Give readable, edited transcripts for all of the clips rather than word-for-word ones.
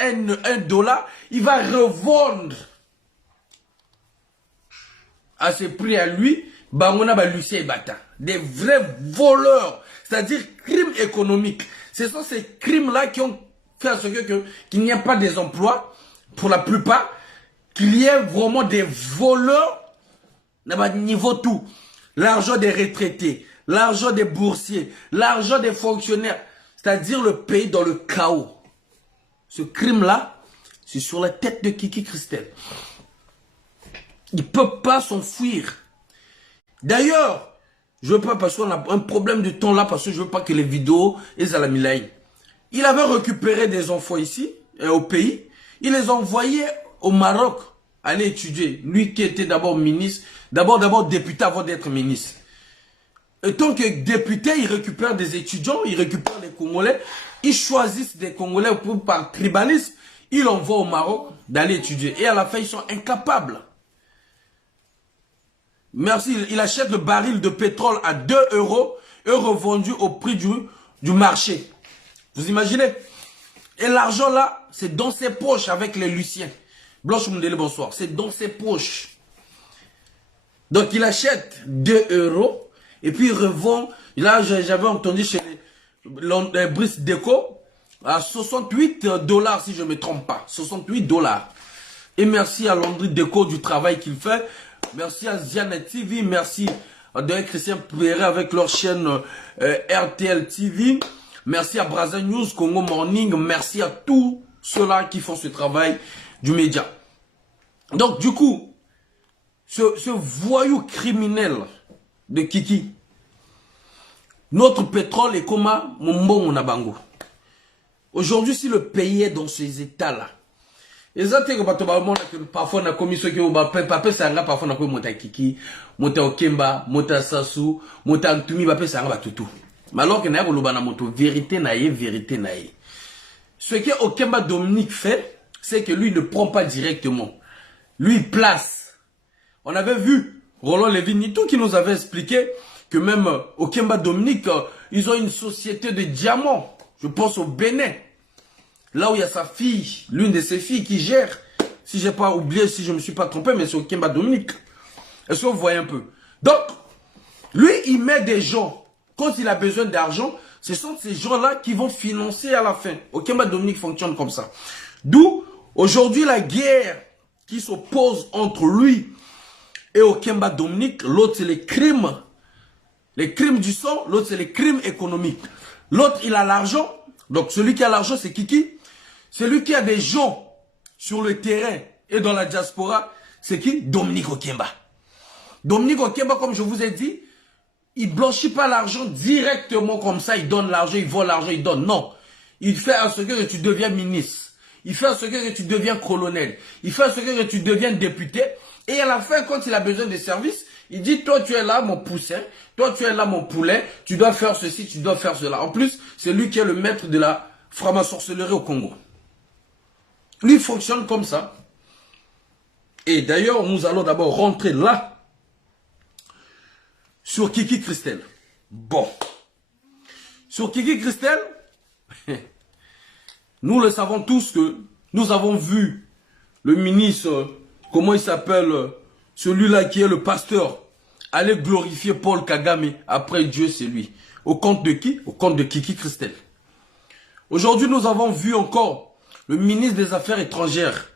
un dollar, il va revendre à ce prix à lui, Bangona ba Lucien Bata. Des vrais voleurs, c'est-à-dire crimes économiques. Ce sont ces crimes-là qui ont fait à ce qu'il n'y a pas des emplois, pour la plupart, qu'il y ait vraiment des voleurs, niveau tout. L'argent des retraités, l'argent des boursiers, l'argent des fonctionnaires, c'est-à-dire le pays dans le chaos. Ce crime-là, c'est sur la tête de Kiki Christelle. Il ne peut pas s'enfuir. D'ailleurs, je veux pas parce qu'on a un problème de temps là, parce que je veux pas que les vidéos aient à la milaï. Il avait récupéré des enfants ici, au pays. Il les envoyait au Maroc, aller étudier. Lui qui était d'abord ministre, d'abord député avant d'être ministre. Et tant que député, il récupère des étudiants, il récupère des Congolais. Ils choisissent des Congolais par tribalisme. Il envoie au Maroc d'aller étudier. Et à la fin, ils sont incapables. Merci, il achète le baril de pétrole à 2 € et revendu au prix du marché. Vous imaginez? Et l'argent là, c'est dans ses poches avec les Luciens. Blanche Moundele, bonsoir. C'est dans ses poches. Donc il achète 2 € et puis il revend. Là, j'avais entendu chez les Brice Déco à 68 $ si je ne me trompe pas. 68 $. Et merci à Landry Déco du travail qu'il fait. Merci à Ziane TV, merci à Christian Péré avec leur chaîne RTL TV. Merci à Brazza News, Congo Morning. Merci à tous ceux-là qui font ce travail du média. Donc du coup, ce voyou criminel de Kiki, notre pétrole est comme mon Nabango. Aujourd'hui, si le pays est dans ces états-là, parfois on a commis ce que on appelle parfois on a commis monta Kiki, monta Okemba, monta Sassou, monta Ntumi, bapé ça va tout. Mais alors que n'a pas le moto vérité naïe. Ce que Okemba Dominique fait, c'est que lui ne prend pas directement. Lui il place. On avait vu Roland Lévy-Nito qui nous avait expliqué que même Okemba Dominique, ils ont une société de diamants. Je pense au Bénin. Là où il y a sa fille, l'une de ses filles qui gère, si j'ai pas oublié, si je me suis pas trompé, mais c'est Okemba Dominique. Est-ce que vous voyez un peu? Donc, lui, il met des gens, quand il a besoin d'argent, ce sont ces gens-là qui vont financer à la fin. Okemba Dominique fonctionne comme ça. D'où, aujourd'hui, la guerre qui s'oppose entre lui et Okemba Dominique, l'autre c'est les crimes du sang, l'autre c'est les crimes économiques. L'autre, il a l'argent, donc celui qui a l'argent, c'est Kiki. Celui qui a des gens sur le terrain et dans la diaspora, c'est qui? Dominique Okemba. Dominique Okemba, comme je vous ai dit, il blanchit pas l'argent directement comme ça, il donne l'argent, il vole l'argent, il donne. Non. Il fait à ce que tu deviens ministre. Il fait à ce que tu deviens colonel. Il fait à ce que tu deviens député. Et à la fin, quand il a besoin de services, il dit, toi tu es là mon poussin, toi tu es là mon poulet, tu dois faire ceci, tu dois faire cela. En plus, c'est lui qui est le maître de la franc-maçonnerie au Congo. Lui fonctionne comme ça. Et d'ailleurs, nous allons d'abord rentrer là, sur Kiki Christelle. Bon. Sur Kiki Christelle, nous le savons tous que nous avons vu le ministre, comment il s'appelle, celui-là qui est le pasteur, aller glorifier Paul Kagame. Après Dieu, c'est lui. Au compte de qui? Au compte de Kiki Christelle. Aujourd'hui, nous avons vu encore le ministre des Affaires étrangères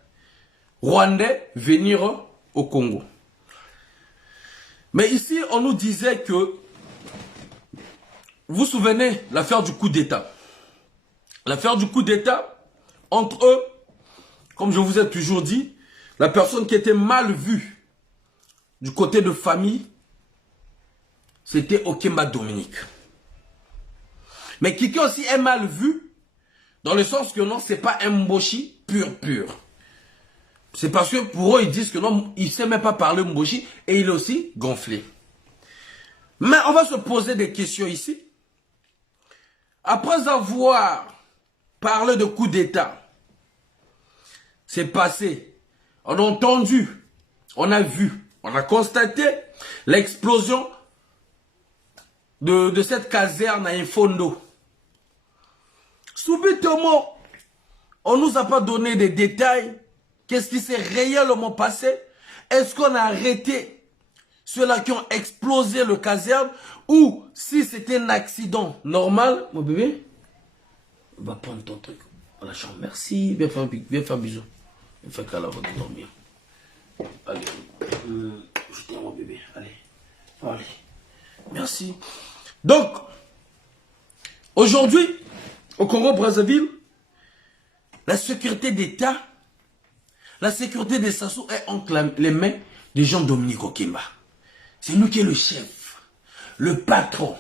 rwandais venir au Congo. Mais ici, on nous disait que, vous vous souvenez, l'affaire du coup d'État. L'affaire du coup d'État, entre eux, comme je vous ai toujours dit, la personne qui était mal vue du côté de famille, c'était Okemba Dominique. Mais Kiki aussi est mal vu, dans le sens que non, c'est pas un Mboshi pur. C'est parce que pour eux, ils disent que non, il ne sait même pas parler Mboshi et il est aussi gonflé. Mais on va se poser des questions ici. Après avoir parlé de coup d'État, c'est passé. On a entendu, on a vu, on a constaté l'explosion de cette caserne à Infondo. Subitement, On ne nous a pas donné des détails. Qu'est-ce qui s'est réellement passé? Est-ce qu'on a arrêté ceux-là qui ont explosé le caserne? Ou si c'était un accident normal, mon bébé, va prendre ton truc. La chambre, merci. Viens faire un bisou. Viens faire câlin avant de dormir. Allez, je tiens mon bébé. Allez. Merci. Donc, aujourd'hui, au Congo-Brazzaville, la sécurité d'État, la sécurité des Sassou est entre les mains de Jean-Dominique Okimba. C'est lui qui est le chef, le patron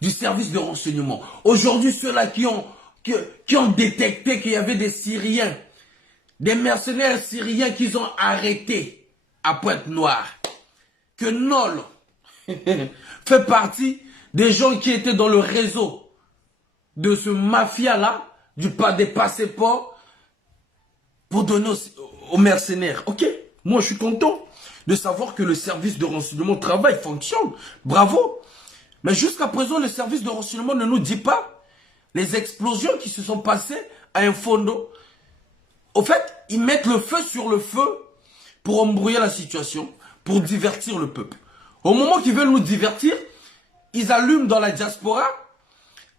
du service de renseignement. Aujourd'hui, ceux-là qui ont détecté qu'il y avait des Syriens, des mercenaires syriens qu'ils ont arrêtés à Pointe-Noire, que Nol fait partie des gens qui étaient dans le réseau de ce mafia-là, des passeports, pour donner aux mercenaires. Ok, moi je suis content de savoir que le service de renseignement travaille, fonctionne. Bravo. Mais jusqu'à présent, le service de renseignement ne nous dit pas les explosions qui se sont passées à un fondo. Au fait, ils mettent le feu sur le feu pour embrouiller la situation, pour divertir le peuple. Au moment qu'ils veulent nous divertir, ils allument dans la diaspora,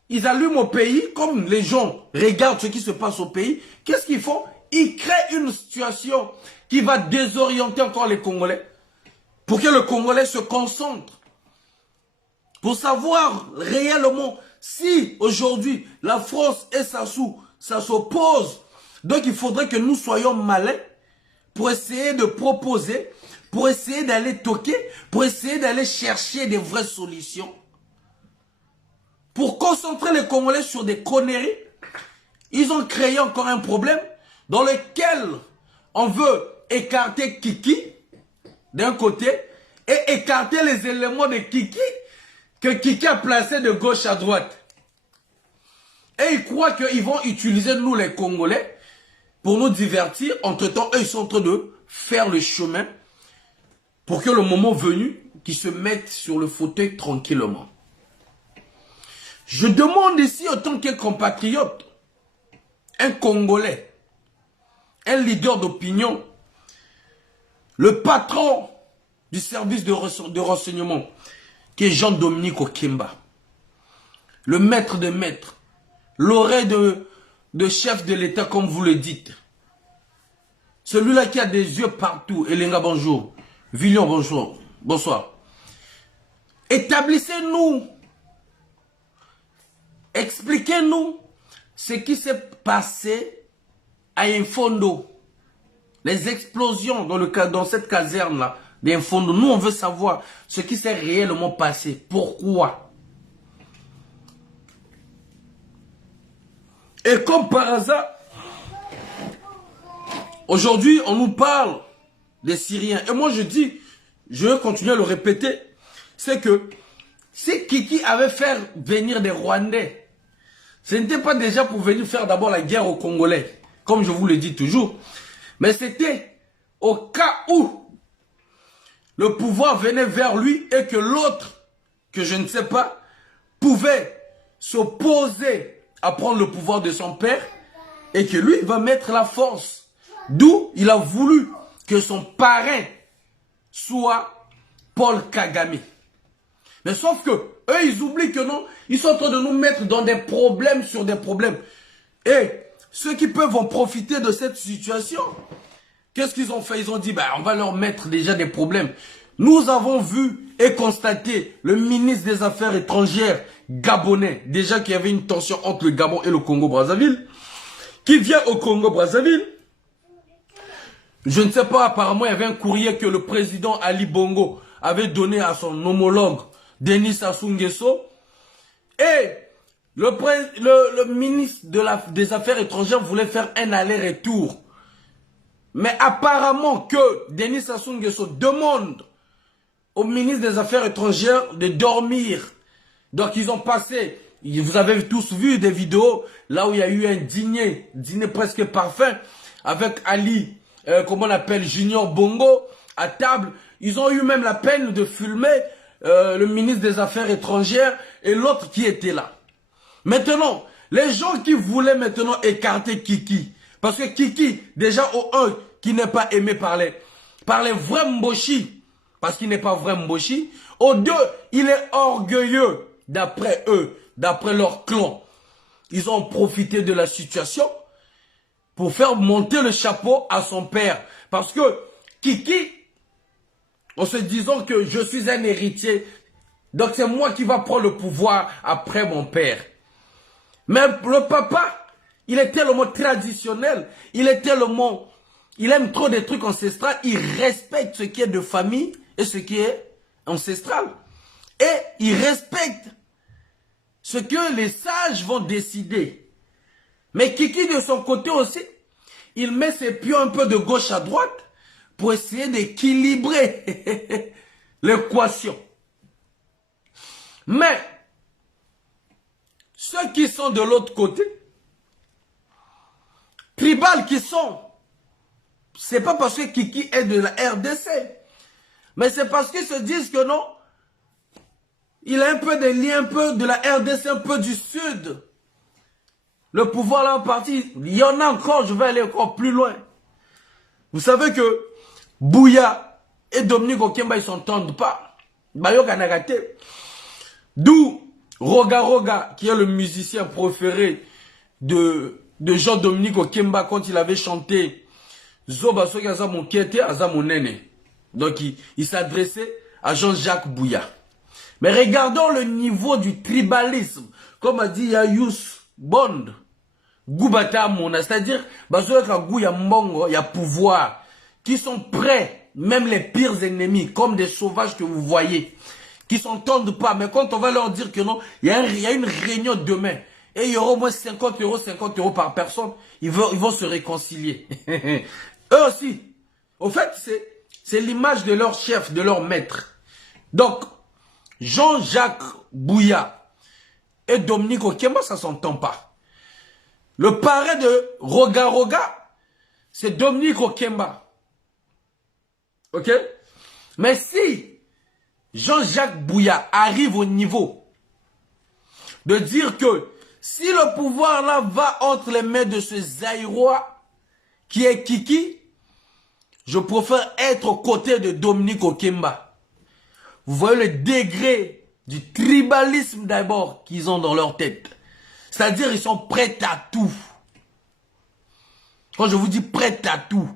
ils allument au pays, comme les gens regardent ce qui se passe au pays. Qu'est-ce qu'ils font? Ils créent une situation qui va désorienter encore les Congolais, pour que le Congolais se concentre, pour savoir réellement si aujourd'hui la France et Sassou, ça s'oppose. Donc il faudrait que nous soyons malins pour essayer de proposer, pour essayer d'aller toquer, pour essayer d'aller chercher des vraies solutions. Pour concentrer les Congolais sur des conneries, ils ont créé encore un problème dans lequel on veut écarter Kiki d'un côté et écarter les éléments de Kiki que Kiki a placés de gauche à droite. Et ils croient qu'ils vont utiliser nous les Congolais pour nous divertir. Entre-temps, eux, ils sont en train de faire le chemin pour que le moment venu, qu'ils se mettent sur le fauteuil tranquillement. Je demande ici, autant qu'un compatriote, un Congolais, un leader d'opinion, le patron du service de renseignement, qui est Jean-Dominique Okimba, le maître de maîtres, l'oreille de chef de l'État, comme vous le dites. Celui-là qui a des yeux partout. Elenga, bonjour. Villion, bonjour. Bonsoir. Établissez-nous. Expliquez-nous ce qui s'est passé à Infondo. Les explosions dans cette caserne-là d'Infondo. Nous, on veut savoir ce qui s'est réellement passé. Pourquoi? Et comme par hasard, aujourd'hui, on nous parle des Syriens. Et moi, je dis, je vais continuer à le répéter, c'est que si Kiki avait fait venir des Rwandais, ce n'était pas déjà pour venir faire d'abord la guerre aux Congolais, comme je vous le dis toujours, mais c'était au cas où le pouvoir venait vers lui et que l'autre, que je ne sais pas, pouvait s'opposer à prendre le pouvoir de son père et que lui va mettre la force. D'où il a voulu que son parrain soit Paul Kagame. Mais sauf que eux, ils oublient que non, ils sont en train de nous mettre dans des problèmes sur des problèmes. Et ceux qui peuvent en profiter de cette situation, qu'est-ce qu'ils ont fait? Ils ont dit, bah, on va leur mettre déjà des problèmes. Nous avons vu et constaté le ministre des Affaires étrangères gabonais, déjà qu'il y avait une tension entre le Gabon et le Congo-Brazzaville, qui vient au Congo-Brazzaville. Je ne sais pas, apparemment, il y avait un courrier que le président Ali Bongo avait donné à son homologue Denis Sassou Nguesso. Et le ministre des Affaires étrangères voulait faire un aller-retour. Mais apparemment que Denis Sassou Nguesso demande au ministre des Affaires étrangères de dormir. Donc ils ont passé, vous avez tous vu des vidéos là où il y a eu un dîner presque parfait avec Ali, comment on appelle, Junior Bongo à table. Ils ont eu même la peine de filmer le ministre des Affaires étrangères et l'autre qui était là. Maintenant, les gens qui voulaient maintenant écarter Kiki Parce que Kiki, déjà au 1, qui n'est pas aimé par les vrais Mboshi, parce qu'il n'est pas vrai Mboshi. Au 2, il est orgueilleux, d'après eux, d'après leur clan. Ils ont profité de la situation pour faire monter le chapeau à son père. Parce que Kiki, en se disant que je suis un héritier, donc c'est moi qui va prendre le pouvoir après mon père. Mais le papa, il est tellement traditionnel, il aime trop des trucs ancestraux, il respecte ce qui est de famille et ce qui est ancestral. Et il respecte ce que les sages vont décider. Mais Kiki, de son côté aussi, il met ses pions un peu de gauche à droite pour essayer d'équilibrer l'équation. Mais, ceux qui sont de l'autre côté, tribal qui sont, c'est pas parce que Kiki est de la RDC, mais c'est parce qu'ils se disent que non, il a un peu des liens, un peu de la RDC, un peu du sud. Le pouvoir là en partie, il y en a encore, je vais aller encore plus loin. Vous savez que Bouya et Dominique Okemba, ils s'entendent pas. Bayoka Nagate. D'où Roga Roga, qui est le musicien préféré de Jean-Dominique Okemba quand il avait chanté Zoba Soki Azamon Kete Azamon Nene. Donc il s'adressait à Jean-Jacques Bouya. Mais regardons le niveau du tribalisme. Comme a dit Yayous Bond. Goubata Mona. C'est-à-dire, il y a Mbongo, il y a pouvoir. Qui sont prêts, même les pires ennemis, comme des sauvages que vous voyez. Qui s'entendent pas. Mais quand on va leur dire que non, il y a une réunion demain. Et il y aura au moins 50 euros par personne. Ils vont se réconcilier. Eux aussi. Au fait, c'est l'image de leur chef, de leur maître. Donc, Jean-Jacques Bouya et Dominique Okemba, ça s'entend pas. Le parrain de Roga Roga, c'est Dominique Okemba. Ok? Mais si Jean-Jacques Bouya arrive au niveau de dire que si le pouvoir là va entre les mains de ce Zaïrois qui est Kiki, je préfère être aux côtés de Dominique Okemba. Vous voyez le degré du tribalisme d'abord qu'ils ont dans leur tête. C'est-à-dire ils sont prêts à tout. Quand je vous dis prêts à tout.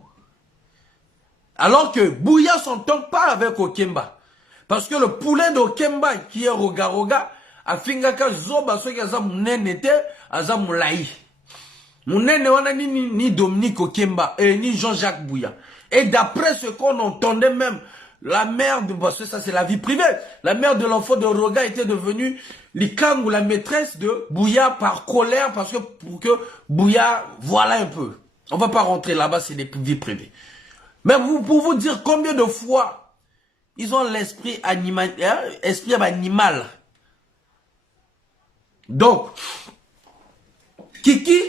Alors que Bouya s'entend pas avec Okemba. Parce que le poulet d'Okemba qui est Roga Roga, a fingaka zoba soki aza munene te aza mulai. Munene wana ni Dominique Okemba et ni Jean-Jacques Bouya. Et d'après ce qu'on entendait même, la mère de, parce que ça c'est la vie privée, la mère de l'enfant de Roga était devenue l'ikang ou la maîtresse de Bouya par colère parce que pour que Bouya, voilà un peu. On va pas rentrer là-bas, c'est des vies privées. Mais pour vous dire combien de fois ils ont l'esprit animal, esprit animal. Donc, Kiki,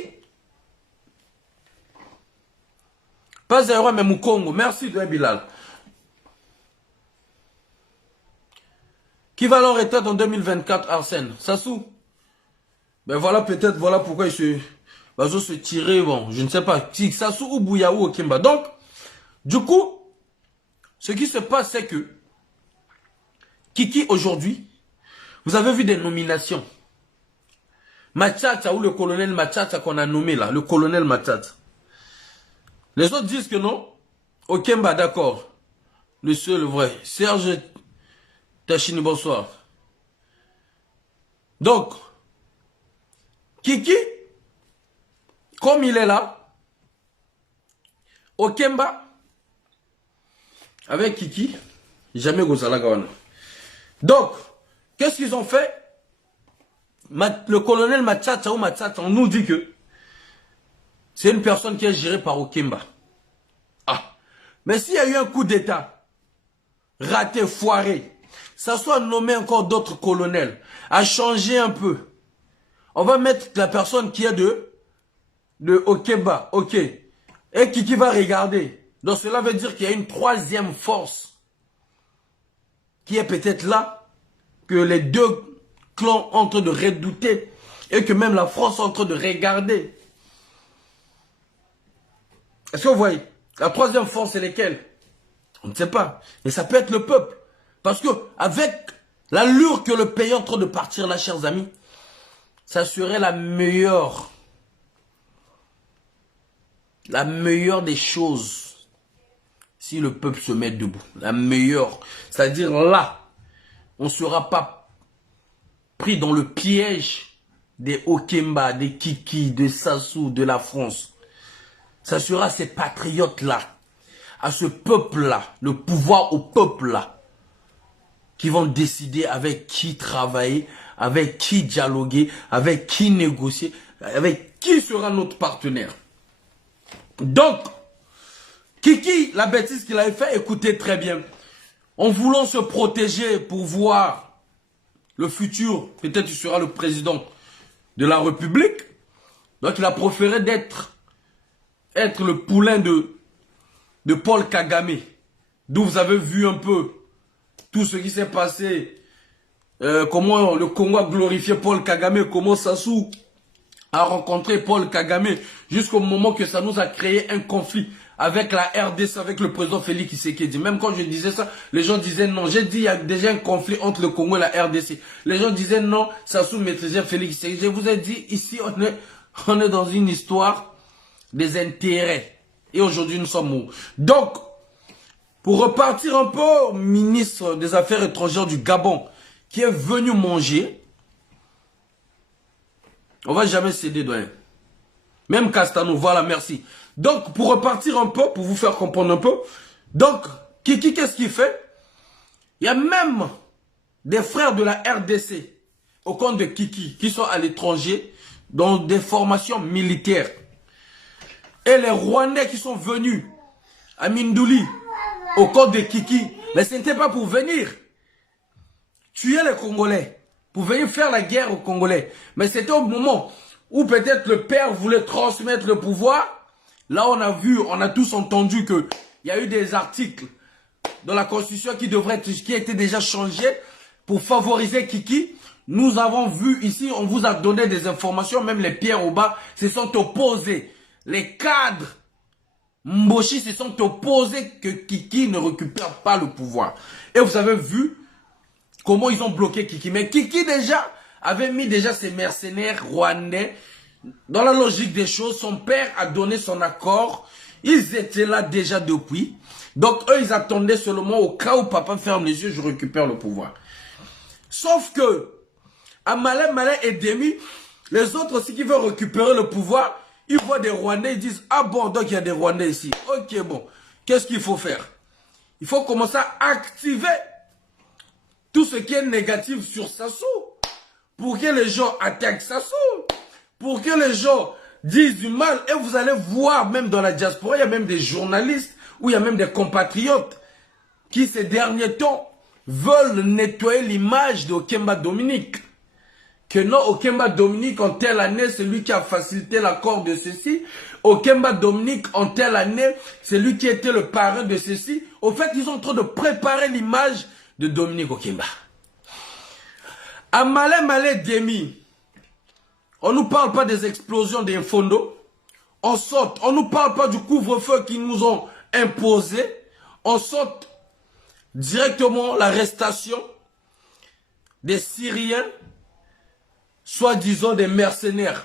pas zéro mais Mukongo, merci de Bilal. Qui va leur retraite en 2024, Arsène? Sassou? Ben voilà peut-être, voilà pourquoi ils se tirer, bon, je ne sais pas, si Sassou ou Bouya ou Okemba. Donc, du coup, ce qui se passe, c'est que Kiki, aujourd'hui, vous avez vu des nominations. Matata ou le colonel Matata qu'on a nommé là, le colonel Matata. Les autres disent que non. Okemba, d'accord. Le seul, le vrai. Serge Tachini, bonsoir. Donc, Kiki, comme il est là, Okemba, avec Kiki, jamais Gozala Gawana. Donc, qu'est-ce qu'ils ont fait? Le colonel Matata ou Matata, on nous dit que c'est une personne qui est gérée par Okemba. Ah, mais s'il y a eu un coup d'état, raté, foiré, ça soit nommé encore d'autres colonels, à changer un peu. On va mettre la personne qui est de Okemba, ok. Et qui va regarder. Donc cela veut dire qu'il y a une troisième force qui est peut-être là, que les deux clans sont en train de redouter et que même la France est en train de regarder. Est-ce que vous voyez? La troisième force, c'est lesquelles? On ne sait pas. Et ça peut être le peuple. Parce que avec l'allure que le pays est en train de partir là, chers amis, ça serait la meilleure des choses si le peuple se met debout. La meilleure. C'est-à-dire là, on ne sera pas pris dans le piège des Okemba, des Kiki, de Sassou, de la France. Ça sera ces patriotes-là, à ce peuple-là, le pouvoir au peuple-là, qui vont décider avec qui travailler, avec qui dialoguer, avec qui négocier, avec qui sera notre partenaire. Donc, Kiki, la bêtise qu'il avait fait, écoutez très bien. En voulant se protéger pour voir le futur, peut-être il sera le président de la République. Donc il a préféré être le poulain de Paul Kagame. D'où vous avez vu un peu tout ce qui s'est passé. Comment le Congo a glorifié Paul Kagame, comment Sassou a rencontré Paul Kagame, jusqu'au moment que ça nous a créé un conflit avec la RDC, avec le président Félix Tshisekedi. Même quand je disais ça, les gens disaient non. J'ai dit il y a déjà un conflit entre le Congo et la RDC. Les gens disaient non, Sassou maîtrisait Félix Tshisekedi. Je vous ai dit, ici on est dans une histoire des intérêts. Et aujourd'hui nous sommes où? Donc, pour repartir un peu, ministre des Affaires étrangères du Gabon, qui est venu manger, on va jamais céder, doyen. Même Castanou, voilà, merci. Donc, pour repartir un peu, pour vous faire comprendre un peu, donc, Kiki, qu'est-ce qu'il fait? Il y a même des frères de la RDC au compte de Kiki qui sont à l'étranger dans des formations militaires. Et les Rwandais qui sont venus à Mindouli au compte de Kiki, mais ce n'était pas pour venir tuer les Congolais, pour venir faire la guerre aux Congolais. Mais c'était au moment où peut-être le père voulait transmettre le pouvoir. Là, on a vu, on a tous entendu qu'il y a eu des articles dans la Constitution qui étaient déjà changés pour favoriser Kiki. Nous avons vu ici, on vous a donné des informations, même les Pierre Oba se sont opposés. Les cadres Mboshi se sont opposés que Kiki ne récupère pas le pouvoir. Et vous avez vu comment ils ont bloqué Kiki. Mais Kiki déjà avait mis déjà ses mercenaires rwandais dans la logique des choses. Son père a donné son accord. Ils étaient là déjà depuis. Donc eux, ils attendaient seulement au cas où papa ferme les yeux, je récupère le pouvoir. Sauf que, à Malin et Demi, les autres aussi qui veulent récupérer le pouvoir, ils voient des Rwandais, ils disent, ah bon, donc il y a des Rwandais ici. Ok, bon, qu'est-ce qu'il faut faire? Il faut commencer à activer tout ce qui est négatif sur Sassou, pour que les gens attaquent Sassou, pour que les gens disent du mal. Et vous allez voir, même dans la diaspora, il y a même des journalistes, ou il y a même des compatriotes, qui ces derniers temps, veulent nettoyer l'image de Okemba Dominique. Que non, Okemba Dominique, en telle année, c'est lui qui a facilité l'accord de ceci. Okemba Dominique, en telle année, c'est lui qui était le parrain de ceci. Au fait, ils sont en train de préparer l'image de Dominique Okemba. À Malé Demi, on ne nous parle pas des explosions des Fondo. On saute. On ne nous parle pas du couvre-feu qu'ils nous ont imposé. On saute directement l'arrestation des Syriens, soi-disant des mercenaires.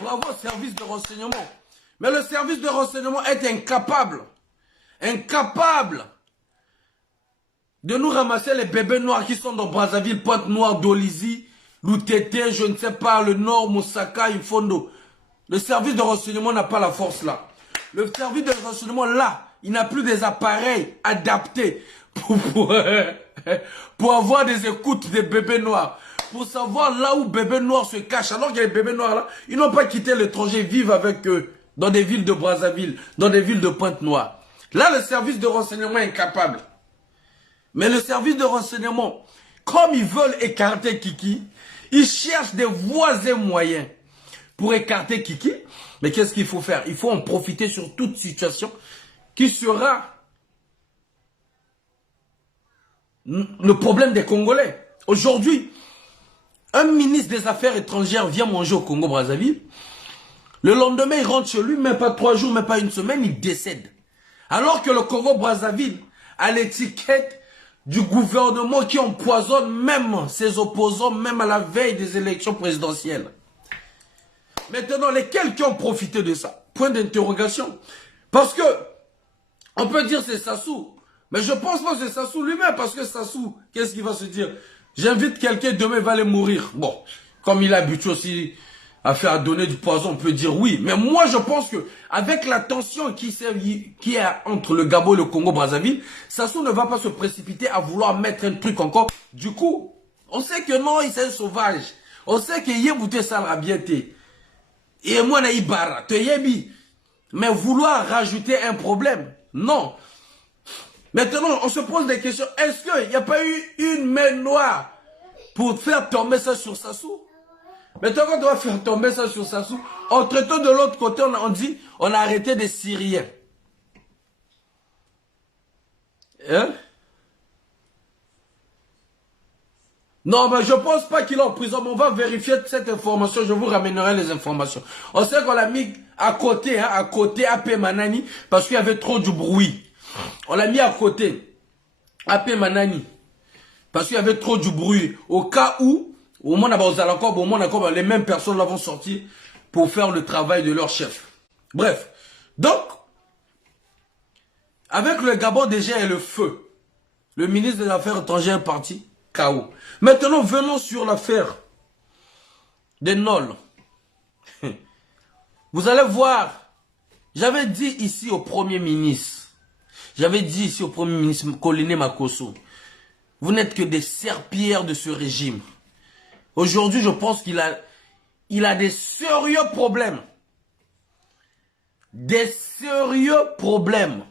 Bravo au service de renseignement. Mais le service de renseignement est incapable de nous ramasser les bébés noirs qui sont dans Brazzaville, Pointe-Noire, Dolisie, Loutete, je ne sais pas, le Nord, Moussaka, Infondo. Le service de renseignement n'a pas la force là. Le service de renseignement là, il n'a plus des appareils adaptés pour avoir des écoutes des bébés noirs. Pour savoir là où bébé noir se cache. Alors qu'il y a les bébés noirs là, ils n'ont pas quitté l'étranger, vivent avec eux dans des villes de Brazzaville, dans des villes de Pointe-Noire. Là, le service de renseignement est incapable. Mais le service de renseignement, comme ils veulent écarter Kiki, ils cherchent des voies et moyens pour écarter Kiki. Mais qu'est-ce qu'il faut faire? Il faut en profiter sur toute situation qui sera le problème des Congolais. Aujourd'hui, un ministre des Affaires étrangères vient manger au Congo-Brazzaville. Le lendemain, il rentre chez lui, même pas 3 jours, même pas une semaine, il décède. Alors que le Congo-Brazzaville a l'étiquette du gouvernement qui empoisonne même ses opposants, même à la veille des élections présidentielles. Maintenant, lesquels qui ont profité de ça? Point d'interrogation. Parce que, on peut dire c'est Sassou, mais je pense pas que c'est Sassou lui-même, parce que Sassou, qu'est-ce qu'il va se dire? J'invite quelqu'un, demain il va aller mourir. Bon, comme il a habitué aussi à faire donner du poison, on peut dire oui. Mais moi, je pense que avec la tension qui est entre le Gabon et le Congo-Brazzaville, Sassou ne va pas se précipiter à vouloir mettre un truc encore. Du coup, on sait que non, il est un sauvage. On sait que Yébouté Salrabiété. Et moi, na Ibara, te Yébi. Mais vouloir rajouter un problème, non. Maintenant, on se pose des questions. Est-ce qu'il n'y a pas eu une main noire pour faire tomber ça sur Sassou? Maintenant, quand on doit faire tomber ça sur Sassou, entre-temps, de l'autre côté, on dit, on a arrêté des Syriens. Hein? Non, mais je ne pense pas qu'il est en prison, mais on va vérifier cette information, je vous ramènerai les informations. On sait qu'on l'a mis à côté, hein, à côté, AP Manani, parce qu'il y avait trop du bruit. On l'a mis à côté, AP Manani, parce qu'il y avait trop du bruit. Au cas où, au moins, les mêmes personnes vont sortir pour faire le travail de leur chef. Bref, donc, avec le Gabon déjà et le feu, le ministre des Affaires étrangères est parti, KO. Maintenant, venons sur l'affaire des Nol. Vous allez voir, j'avais dit ici au Premier ministre, Colline Makosso, vous n'êtes que des serpillères de ce régime. Aujourd'hui, je pense qu'il a des sérieux problèmes. Des sérieux problèmes.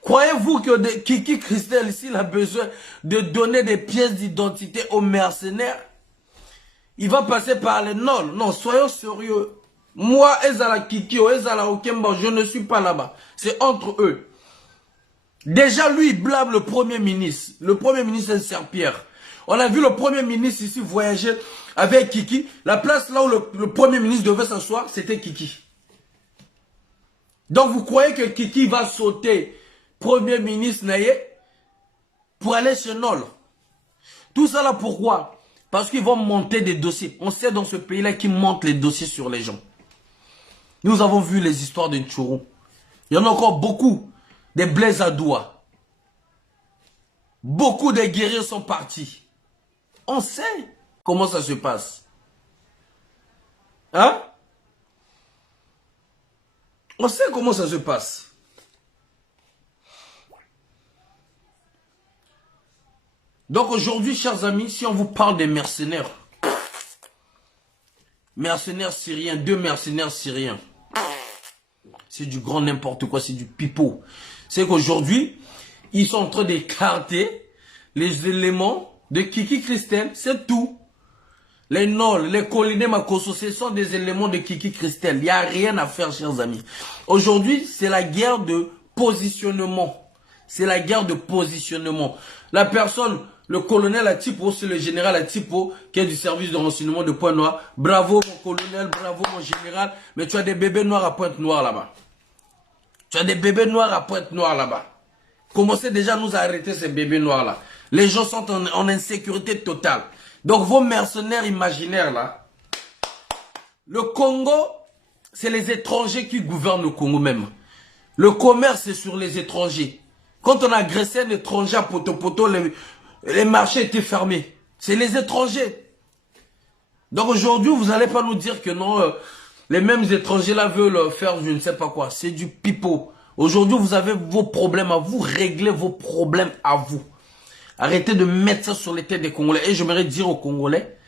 Croyez-vous que Kiki Christel, s'il a besoin de donner des pièces d'identité aux mercenaires, il va passer par les Nol? Non, soyons sérieux. Moi, Ezala Kiki ou Ezala Okemba, je ne suis pas là-bas. C'est entre eux. Déjà, lui, il blâme le Premier ministre. Le Premier ministre, c'est Serpierre. On a vu le Premier ministre ici voyager avec Kiki. La place là où le Premier ministre devait s'asseoir, c'était Kiki. Donc, vous croyez que Kiki va sauter Premier ministre Naye pour aller chez Nol? Tout ça là, pourquoi? Parce qu'ils vont monter des dossiers. On sait dans ce pays-là qu'ils montent les dossiers sur les gens. Nous avons vu les histoires de Tchourou. Il y en a encore beaucoup. Des Blaise Adoua. Beaucoup de guerriers sont partis. On sait comment ça se passe. Hein? On sait comment ça se passe. Donc aujourd'hui, chers amis, si on vous parle des mercenaires, mercenaires syriens, 2 mercenaires syriens, c'est du grand n'importe quoi, c'est du pipeau. C'est qu'aujourd'hui, ils sont en train d'écarter les éléments de Kiki Christel, c'est tout. Les Nol, les Colline Makosso, ce sont des éléments de Kiki Christel. Il n'y a rien à faire, chers amis. Aujourd'hui, c'est la guerre de positionnement. C'est la guerre de positionnement. La personne, le colonel Atipo, c'est le général Atipo, qui est du service de renseignement de Pointe-Noire. Bravo mon colonel, bravo mon général. Mais tu as des bébés noirs à Pointe-Noire là-bas. Tu as des bébés noirs à Pointe-Noire là-bas. Commencez déjà à nous arrêter ces bébés noirs là. Les gens sont en insécurité totale. Donc vos mercenaires imaginaires là, le Congo, c'est les étrangers qui gouvernent le Congo même. Le commerce c'est sur les étrangers. Quand on agressait un étranger à Poto-Poto, les marchés étaient fermés. C'est les étrangers. Donc aujourd'hui, vous n'allez pas nous dire que non, les mêmes étrangers là veulent faire je ne sais pas quoi. C'est du pipeau. Aujourd'hui, vous avez vos problèmes à vous, réglez vos problèmes à vous. Arrêtez de mettre ça sur les têtes des Congolais. Et j'aimerais dire aux Congolais,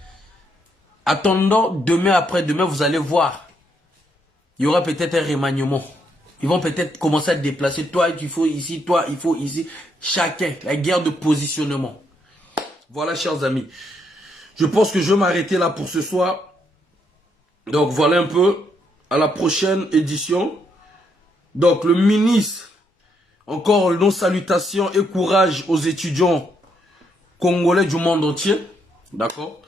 attendant demain après-demain, vous allez voir. Il y aura peut-être un remaniement. Ils vont peut-être commencer à te déplacer. Toi, il faut ici, toi, il faut ici. Chacun, la guerre de positionnement. Voilà, chers amis. Je pense que je vais m'arrêter là pour ce soir. Donc, voilà un peu. À la prochaine édition. Donc, le ministre, encore nos salutations et courage aux étudiants congolais du monde entier. D'accord.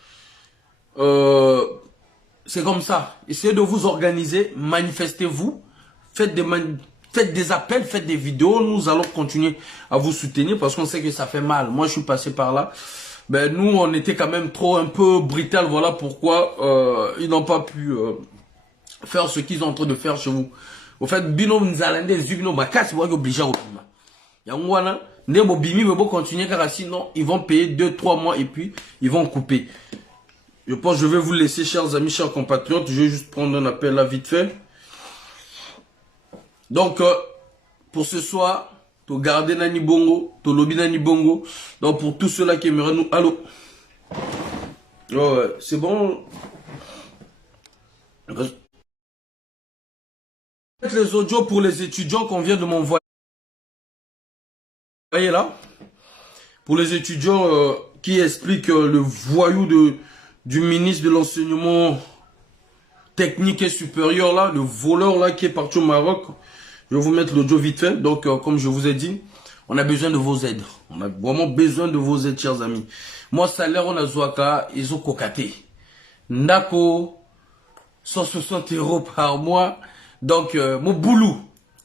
c'est comme ça. Essayez de vous organiser, manifestez-vous, faites des appels, faites des vidéos. Nous allons continuer à vous soutenir parce qu'on sait que ça fait mal. Moi, je suis passé par là. Ben, nous, on était quand même trop un peu brutal. Voilà pourquoi ils n'ont pas pu faire ce qu'ils sont en train de faire chez vous. Au fait, bino nzalande zubino makasi wa obligé au bima. Yangwana, nebo bimi mais bon continuer car sinon ils vont payer 2-3 mois et puis ils vont couper. Je pense que je vais vous laisser, chers amis, chers compatriotes. Je vais juste prendre un appel là vite fait. Donc, pour ce soir, to garder Nani Bongo, to lobby Nani Bongo. Donc, pour tous ceux-là qui aimeraient nous... Allô? Oh, ouais, c'est bon. Les audios pour les étudiants qu'on vient de m'envoyer là. Pour les étudiants qui expliquent le voyou du ministre de l'enseignement technique et supérieur là, le voleur là qui est parti au Maroc. Je vais vous mettre l'audio vite fait. Donc, comme je vous ai dit, on a besoin de vos aides. On a vraiment besoin de vos aides, chers amis. Moi, salaire, on a Zouaka, ils ont cocaté. Ndako, 160 € par mois. Donc, mon boulot.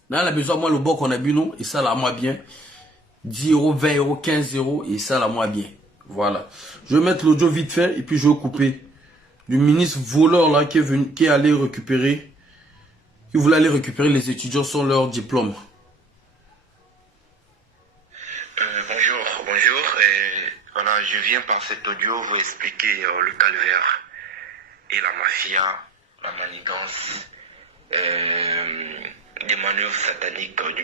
Là, on a besoin, moi, le bon qu'on a bu, nous, et ça, là, moi, bien. 10 €, 20 €, 15 €, et ça, là, moi, bien. Voilà. Je vais mettre l'audio vite fait, et puis je vais couper. Du ministre voleur, là, qui est allé récupérer. Qui voulait aller récupérer les étudiants sans leur diplôme. Bonjour. Voilà, je viens par cet audio vous expliquer le calvaire et la mafia, la manigance, des manœuvres sataniques du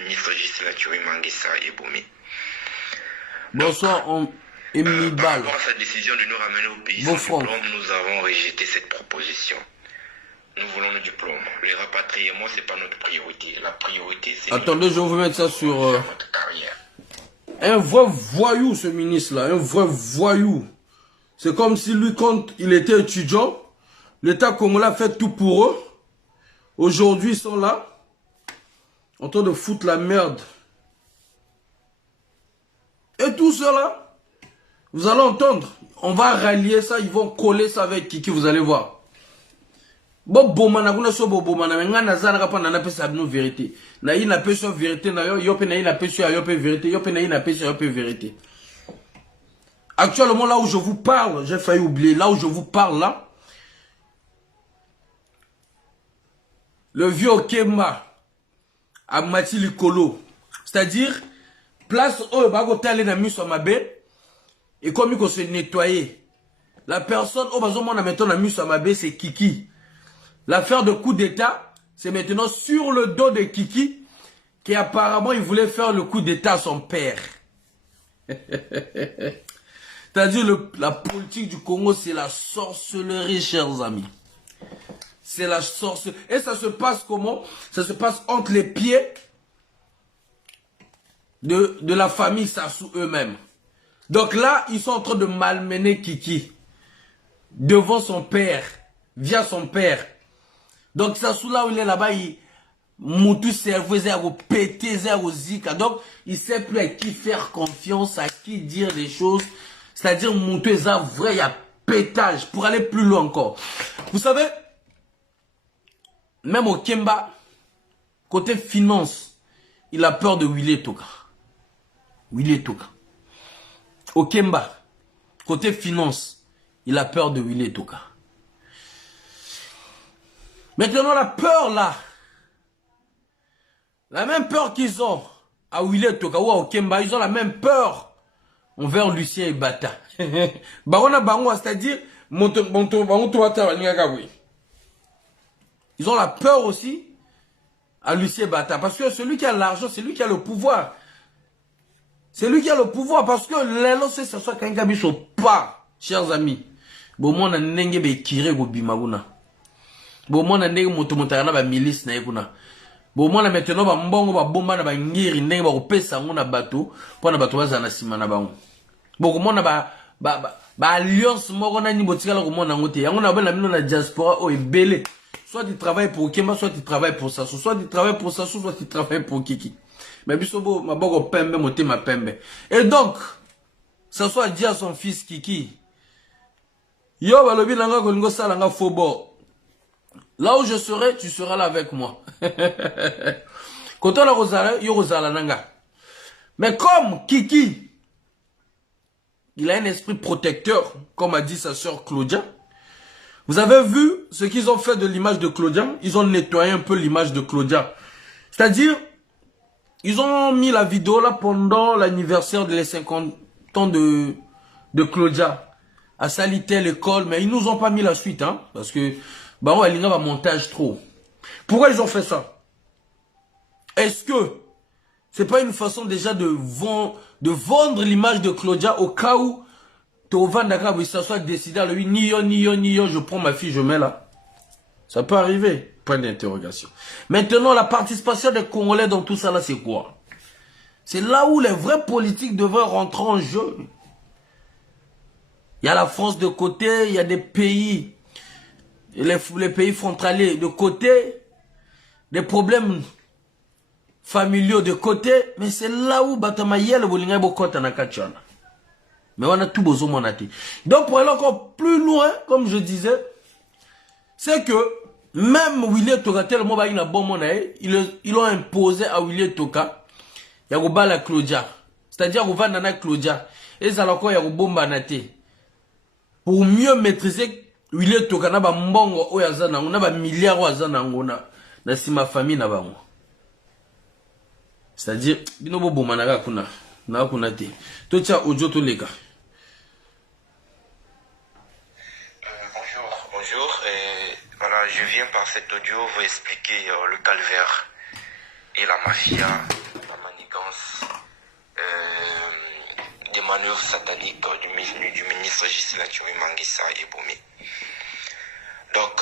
ministre Gisela Manguissa et Boumi. Bonsoir, par rapport à sa décision de nous ramener au pays sans diplôme, nous avons rejeté cette proposition. Nous voulons le diplôme. Le rapatriement, c'est pas notre priorité. La priorité, c'est... Attendez, je vais vous mettre ça sur... notre carrière. Un vrai voyou, ce ministre-là. Un vrai voyou. C'est comme si lui, quand il était étudiant, l'État congolais a fait tout pour eux. Aujourd'hui, ils sont là, en train de foutre la merde. Et tout cela, vous allez entendre. On va rallier ça, ils vont coller ça avec Kiki, vous allez voir. Bon bomana kuna so bomana nga nazana kapa na pesa bino vérité na yi na pesa vérité na yo pe na yi na pesa yo pe vérité yo pe na yi na pesa yo pe vérité. Actuellement là où je vous parle, j'ai failli oublier, là où je vous parle là, le vieux Okemba a Mati Likolo, c'est-à-dire place où ba ko tale na miso mabe et comme il faut se nettoyer. La personne au bazo mona maintenant na miso mabe c'est Kiki. L'affaire de coup d'état, c'est maintenant sur le dos de Kiki, qui apparemment il voulait faire le coup d'état à son père. C'est-à-dire la politique du Congo, c'est la sorcellerie, chers amis. C'est la sorcellerie. Et ça se passe comment? Ça se passe entre les pieds de la famille Sassou eux-mêmes. Donc là, ils sont en train de malmener Kiki devant son père, via son père. Donc Sassou là où il est là-bas, il moutou cerveau, il a pété, il a zika. Donc il sait plus à qui faire confiance, à qui dire des choses. C'est-à-dire moutou, il a vrai, il y a pétage pour aller plus loin encore. Vous savez, même au Kemba, côté finance, il a peur de Willy Toka. Willy Toka. Au Kemba, côté finance, il a peur de Willy Toka. Maintenant, la peur là, la même peur qu'ils ont à Willy Toka ou à Okemba, ils ont la même peur envers Lucien et Bata. C'est-à-dire, ils ont la peur aussi à Lucien et Bata. Parce que celui qui a l'argent, c'est lui qui a le pouvoir. C'est lui qui a le pouvoir. Parce que l'élan, c'est ça, soit quand il y a pas, chers amis. Bon, moi, on a n'engé be kire go bimaguna. Bon, moi, on a n'engé motomontana ba milice na ekuna. Bon, moi, maintenant, ba mbongo ba bomba na ba ngiri n'engé ba kopesa ngona bato, pour na bato bazana sima na bango. Bon, moi, on a ba alliance moko na ni botika la ko mona ngote. Yango na ba na mino na diaspora o ebele. Soit tu travailles pour Kemba, soit tu travailles pour Sassou. Soit tu travailles pour Sassou, soit tu travailles pour Kiki. Mais bisobo ma boko pembe moté ma pembe. Et donc, Sassou a dit à son fils Kiki, Yo, balobi nanga kolingo salanga fobo. Là où je serai, tu seras là avec moi. Quand on a Rosala, yo Rosala nanga. Mais comme Kiki, il a un esprit protecteur, comme a dit sa sœur Claudia. Vous avez vu ce qu'ils ont fait de l'image de Claudia? Ils ont nettoyé un peu l'image de Claudia. C'est-à-dire, ils ont mis la vidéo là pendant l'anniversaire des 50 ans de Claudia. À Salité, l'école, mais ils nous ont pas mis la suite, hein, parce que, bah, on a un montage trop. Pourquoi ils ont fait ça? Est-ce que c'est pas une façon déjà de vendre l'image de Claudia au cas où ça soit décidé à lui, ni yo, je prends ma fille, je mets là. Ça peut arriver. Point d'interrogation. Maintenant, la participation des Congolais dans tout ça là, c'est quoi? C'est là où les vrais politiques devraient rentrer en jeu. Il y a la France de côté, il y a des pays, les pays frontaliers de côté, des problèmes familiaux de côté, mais c'est là où Batamayel Bolinga Bokota Nakachana. Mais on a tout besoin monati. Donc pour aller encore plus loin, comme je disais, c'est que même Willy Toka, tellement il a bon monnaie, ils ont imposé à Willy Toka, il y a la Claudia. C'est-à-dire qu'il y a Claudia. Et ça il y a bomba nate. Pour mieux maîtriser Willy Toka, na ba mbongo oyazana, na ba milliards oyazana ngona, na si ma famille na ba. C'est-à-dire, binobo bomanaga kuna, na kuna te. Tocha ojo to leka. Bonjour, voilà, je viens par cet audio vous expliquer le calvaire et la mafia, la manigance, des manœuvres sataniques du ministre Gisela Mangissa et Boumé. Donc,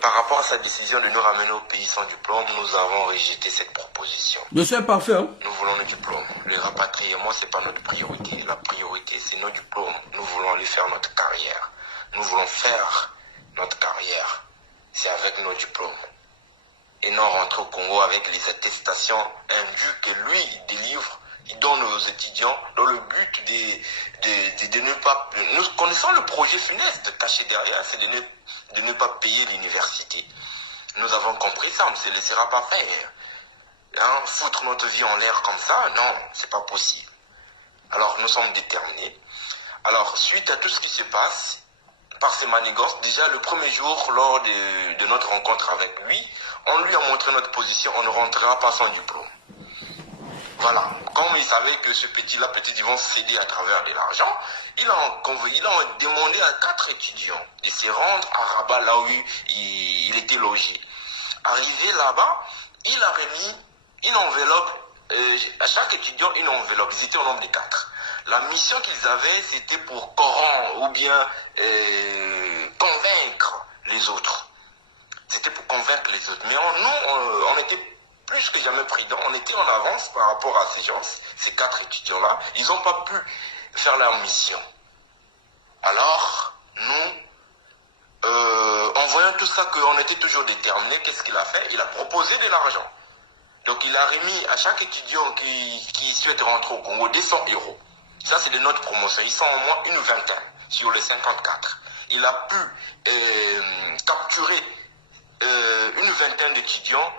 par rapport à sa décision de nous ramener au pays sans diplôme, nous avons rejeté cette proposition. Je suis parfait, hein? Nous voulons le diplôme. Le rapatriement, ce n'est pas notre priorité. La priorité, c'est nos diplômes. Nous voulons aller faire notre carrière. Nous voulons faire notre carrière. C'est avec nos diplômes. Et non rentrer au Congo avec les attestations indues que lui délivre. Il donne aux étudiants dans le but de ne pas... Nous connaissons le projet funeste caché derrière, c'est de ne pas payer l'université. Nous avons compris ça, on ne se laissera pas faire. Hein, foutre notre vie en l'air comme ça, non, c'est pas possible. Alors nous sommes déterminés. Alors suite à tout ce qui se passe, par ces manigances, déjà le premier jour lors de notre rencontre avec lui, on lui a montré notre position, on ne rentrera pas sans diplôme. Voilà, comme il savait que ce petit-là, peut-être ils vont céder à travers de l'argent, il a demandé à 4 étudiants de se rendre à Rabat, là où il était logé. Arrivé là-bas, il a remis une enveloppe, à chaque étudiant une enveloppe, ils étaient au nombre de 4. La mission qu'ils avaient, c'était pour corrompre ou bien convaincre les autres. C'était pour convaincre les autres. Mais nous, on était plus que jamais prudents. On était en avance par rapport à ces gens, ces 4 étudiants-là. Ils n'ont pas pu faire leur mission. Alors, nous, en voyant tout ça, qu'on était toujours déterminés, qu'est-ce qu'il a fait? Il a proposé de l'argent. Donc, il a remis à chaque étudiant qui souhaite rentrer au Congo 200 €. Ça, c'est de notre promotion. Ils sont au moins une vingtaine sur les 54. Il a pu capturer une vingtaine d'étudiants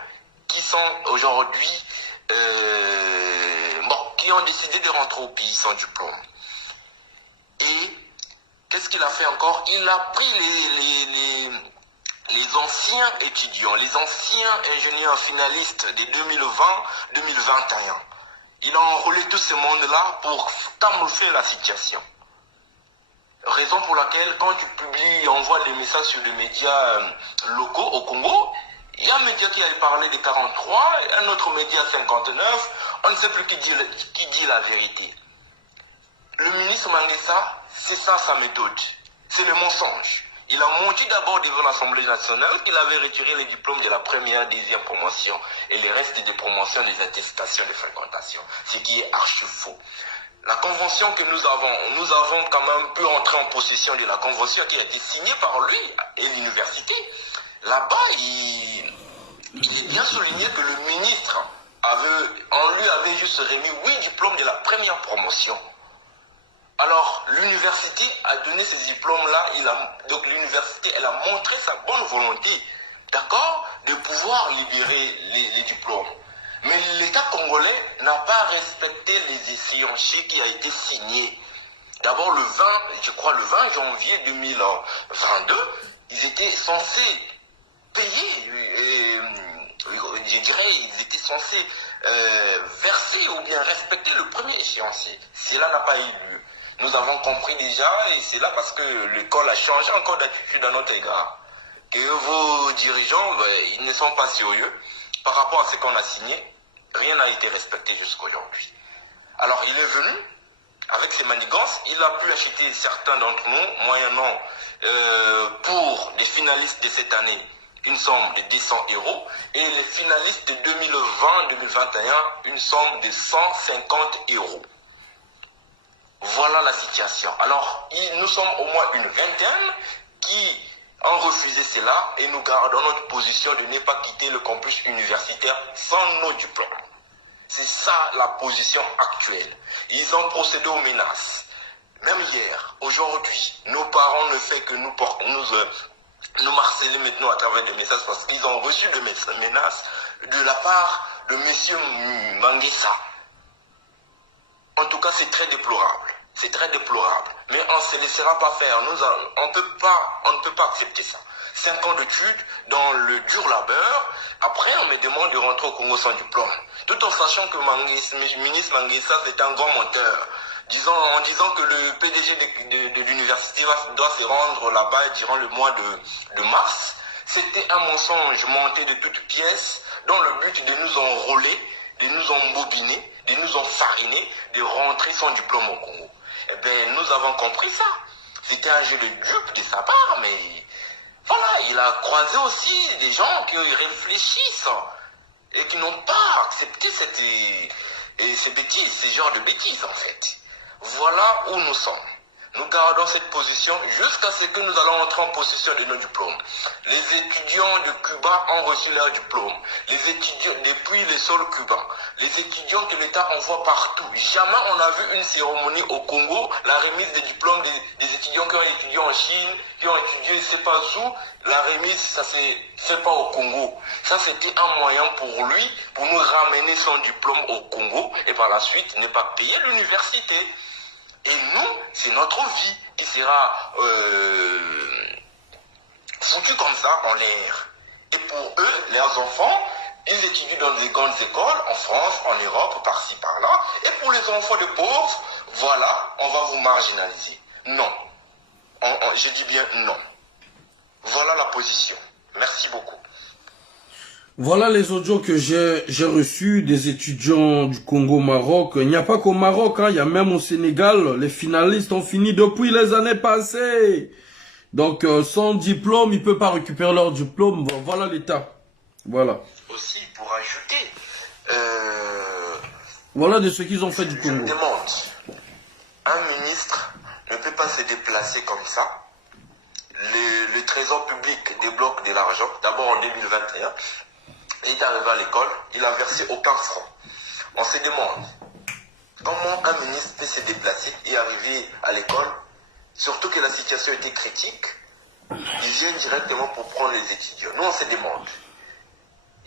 qui sont aujourd'hui, qui ont décidé de rentrer au pays sans diplôme. Et qu'est-ce qu'il a fait encore? Il a pris les anciens étudiants, les anciens ingénieurs finalistes de 2020-2021. Il a enrôlé tout ce monde-là pour camoufler la situation. Raison pour laquelle, quand tu publies, envoies des messages sur les médias locaux au Congo, il y a un média qui a parlé de 43, un autre média 59, on ne sait plus qui dit la vérité. Le ministre Mangissa, c'est ça sa méthode. C'est le mensonge. Il a menti d'abord devant l'Assemblée nationale qu'il avait retiré les diplômes de la première, deuxième promotion et les restes des promotions des attestations de fréquentation, ce qui est archi faux. La convention que nous avons quand même pu entrer en possession de la convention qui a été signée par lui et l'université. Là-bas, il est bien souligné que le ministre lui avait juste remis 8 diplômes de la première promotion. Alors, l'université a donné ces diplômes-là, donc l'université, elle a montré sa bonne volonté, d'accord, de pouvoir libérer les diplômes. Mais l'État congolais n'a pas respecté les échéanciers qui a été signé. D'abord, je crois le 20 janvier 2022, ils étaient censés payer, je dirais, ils étaient censés verser ou bien respecter le premier échéancier. Cela n'a pas eu lieu. Nous avons compris déjà, et c'est là parce que l'école a changé encore d'attitude à notre égard, que vos dirigeants, ils ne sont pas sérieux par rapport à ce qu'on a signé. Rien n'a été respecté jusqu'à aujourd'hui. Alors il est venu, avec ses manigances, il a pu acheter certains d'entre nous, moyennant pour les finalistes de cette année, une somme de 200 € et les finalistes 2020-2021, une somme de 150 €. Voilà la situation. Alors, nous sommes au moins une vingtaine qui ont refusé cela et nous gardons notre position de ne pas quitter le campus universitaire sans nos diplômes. C'est ça la position actuelle. Ils ont procédé aux menaces. Même hier, aujourd'hui, nos parents ne font que nous harceler maintenant à travers des messages parce qu'ils ont reçu des menaces de la part de M. Manguissa. En tout cas, c'est très déplorable. C'est très déplorable. Mais on ne se laissera pas faire. On ne peut pas accepter ça. 5 ans d'études dans le dur labeur. Après, on me demande de rentrer au Congo sans diplôme. Tout en sachant que le ministre Manguissa, c'est un grand menteur. En disant que le PDG de l'université doit se rendre là-bas durant le mois de mars. C'était un mensonge monté de toutes pièces dans le but de nous enrôler, de nous embobiner, de nous enfariner, de rentrer sans diplôme au Congo. Eh bien, nous avons compris ça. C'était un jeu de dupe de sa part, mais voilà, il a croisé aussi des gens qui réfléchissent et qui n'ont pas accepté ce genre de bêtises, en fait. Voilà où nous sommes. Nous gardons cette position jusqu'à ce que nous allons entrer en possession de nos diplômes. Les étudiants de Cuba ont reçu leur diplôme. Les étudiants depuis le sol cubain. Les étudiants que l'État envoie partout. Jamais on n'a vu une cérémonie au Congo, la remise des diplômes des étudiants qui ont étudié en Chine, qui ont étudié je ne sais pas où. La remise, ça ne se fait pas au Congo. Ça, c'était un moyen pour lui, pour nous ramener son diplôme au Congo et par la suite ne pas payer l'université. Et nous, c'est notre vie qui sera foutue comme ça en l'air. Et pour eux, leurs enfants, ils étudient dans des grandes écoles, en France, en Europe, par-ci, par-là. Et pour les enfants de pauvres, voilà, on va vous marginaliser. Non. Je dis bien non. Voilà la position. Merci beaucoup. Voilà les audios que j'ai reçus des étudiants du Congo-Maroc. Il n'y a pas qu'au Maroc, hein, il y a même au Sénégal. Les finalistes ont fini depuis les années passées. Donc, sans diplôme, ils ne peuvent pas récupérer leur diplôme. Voilà l'état. Voilà. Aussi, pour ajouter... voilà de ce qu'ils ont fait du Congo. Je me demande, un ministre ne peut pas se déplacer comme ça. Le trésor public débloque de l'argent. D'abord en 2021. Il est arrivé à l'école, il n'a versé aucun franc. On se demande comment un ministre peut se déplacer et arriver à l'école, surtout que la situation était critique. Il vient directement pour prendre les étudiants. Nous, on se demande,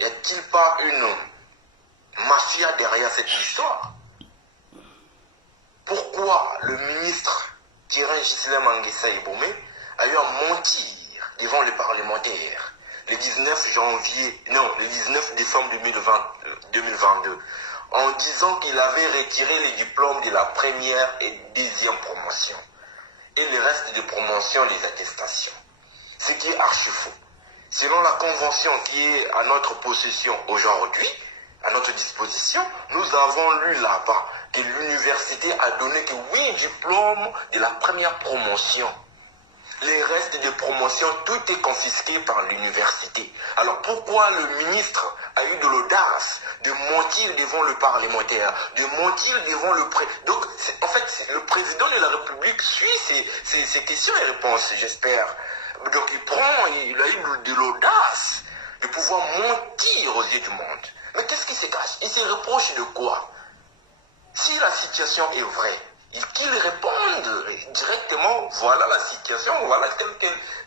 y a-t-il pas une mafia derrière cette histoire? Pourquoi le ministre Thierry Gislain Manguissa Ebomé a eu à mentir devant les parlementaires le 19 décembre 2022, en disant qu'il avait retiré les diplômes de la première et deuxième promotion, et le reste des promotions, les attestations. Ce qui est archi faux. Selon la convention qui est à notre possession aujourd'hui, à notre disposition, nous avons lu là-bas que l'université a donné que 8 diplômes de la première promotion. Les restes de promotion, tout est confisqué par l'université. Alors pourquoi le ministre a eu de l'audace de mentir devant le parlementaire, de mentir devant le président? Donc, en fait, le président de la République suit ces questions et réponses, j'espère. Donc il a eu de l'audace de pouvoir mentir aux yeux du monde. Mais qu'est-ce qui se cache? Il se reproche de quoi? Si la situation est vraie, Qu'il réponde directement, voilà la situation, voilà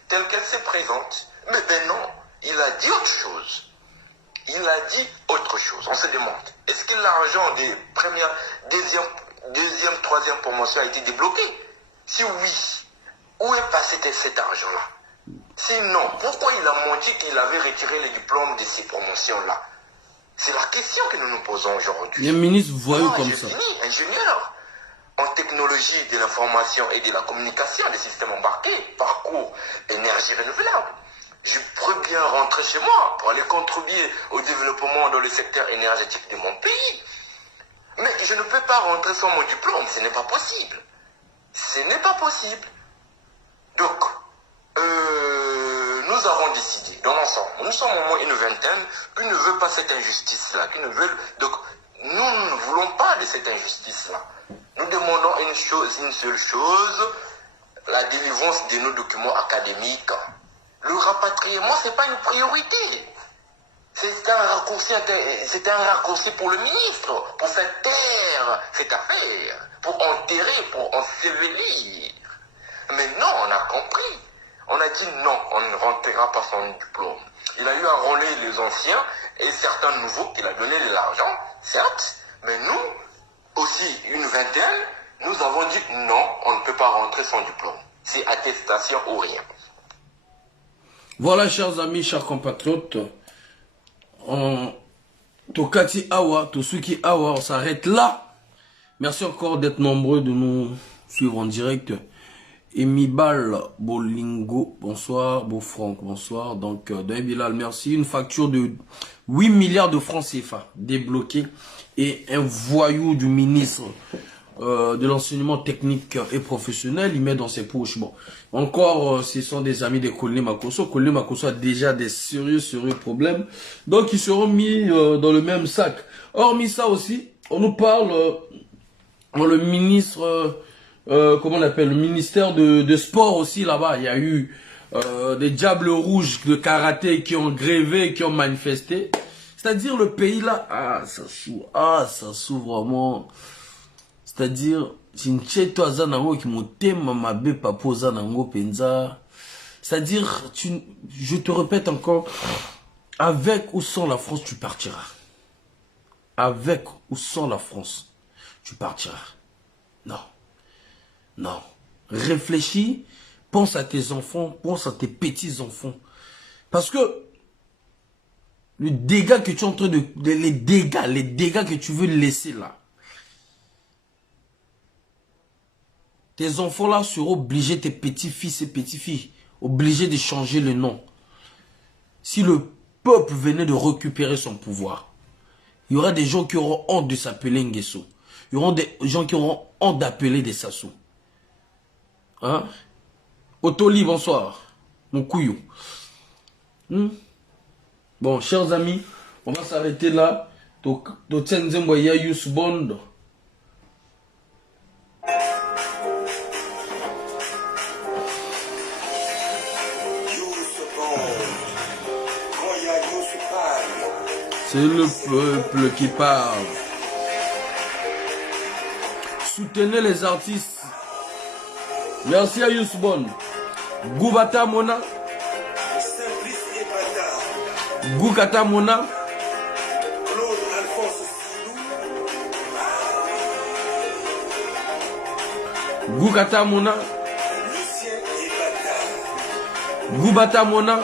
telle qu'elle se présente. Mais ben non, il a dit autre chose. Il a dit autre chose. On se demande, est-ce que l'argent des premières, deuxième, troisième promotion a été débloqué? Si oui, où est passé cet argent-là? Sinon, pourquoi il a menti qu'il avait retiré les diplômes de ces promotions-là? C'est la question que nous nous posons aujourd'hui. Les ministres voyous comme ça. Fini, ingénieur en technologie de l'information et de la communication des systèmes embarqués, parcours énergie renouvelable. Je pourrais bien rentrer chez moi pour aller contribuer au développement dans le secteur énergétique de mon pays. Mais je ne peux pas rentrer sans mon diplôme, ce n'est pas possible. Ce n'est pas possible. Donc, nous avons décidé, dans l'ensemble, nous sommes au moins une vingtaine, qui ne veut pas cette injustice-là, qui ne veulent... Donc, nous ne voulons pas de cette injustice-là. Nous demandons une seule chose, la délivrance de nos documents académiques. Le rapatriement, ce n'est pas une priorité. C'est un raccourci pour le ministre, pour faire taire cette affaire, pour enterrer, pour ensevelir. Mais non, on a compris. On a dit non, on ne rentrera pas son diplôme. Il a eu à enrôler les anciens et certains nouveaux qu'il a donné de l'argent, certes, mais nous, aussi une vingtaine, nous avons dit non, on ne peut pas rentrer sans diplôme. C'est attestation ou rien. Voilà, chers amis, chers compatriotes, Tokati Awa, Tosuki Awa, on s'arrête là. Merci encore d'être nombreux de nous suivre en direct. Emibal Bolingo, bonsoir. Franck, bonsoir. Donc, D'un Bilal, merci. Une facture de 8 milliards de francs CFA débloquée et un voyou du ministre de l'enseignement technique et professionnel, il met dans ses poches. Bon, encore, ce sont des amis de Kolné Makosso. Kolné Makosso a déjà des sérieux problèmes. Donc, ils seront mis dans le même sac. Hormis ça aussi, on nous parle le ministre... comment on appelle, le ministère de sport aussi là-bas. Il y a eu des diables rouges de karaté qui ont grévé, qui ont manifesté. C'est-à-dire le pays là, ça s'ouvre vraiment. C'est-à-dire, c'est-à-dire, je te répète encore, avec ou sans la France, tu partiras. Avec ou sans la France, tu partiras. Non. Non. Réfléchis, pense à tes enfants, pense à tes petits-enfants. Parce que le dégât que tu es en train les dégâts que tu veux laisser là, tes enfants là seront obligés, tes petits-fils et petits-filles, obligés de changer le nom. Si le peuple venait de récupérer son pouvoir, il y aura des gens qui auront honte de s'appeler Nguesso. Il y aura des gens qui auront honte d'appeler des Sassou. Hein? Otoli, bonsoir. Mon couillou. Bon, chers amis, on va s'arrêter là. Bond. C'est le peuple qui parle. Soutenez les artistes. Merci à Yousbon. Goubata Mona. Goukata Mona. Goukata Mona. Goubata Mona.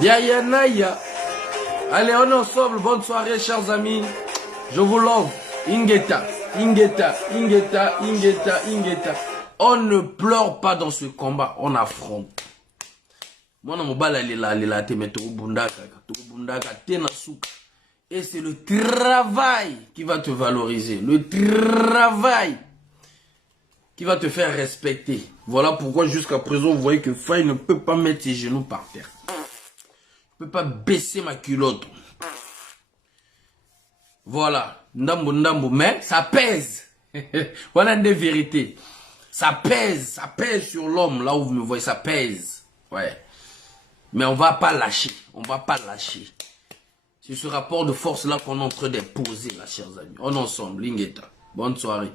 Biayanaya. Allez, on est ensemble. Bonne soirée, chers amis. Je vous love. Ingeta, Ingeta, Ingeta, Ingeta, Ingeta. On ne pleure pas dans ce combat. On affronte. Et c'est le travail qui va te valoriser. Le travail qui va te faire respecter. Voilà pourquoi jusqu'à présent, vous voyez que Faye ne peut pas mettre ses genoux par terre. Je ne peux pas baisser ma culotte. Voilà. ndambo, mais ça pèse. Voilà des vérités. Ça pèse sur l'homme, là où vous me voyez, ça pèse. Ouais. Mais on va pas lâcher, C'est ce rapport de force là qu'on est en train d'imposer, là, chers amis. On est ensemble, Lingeta. Bonne soirée.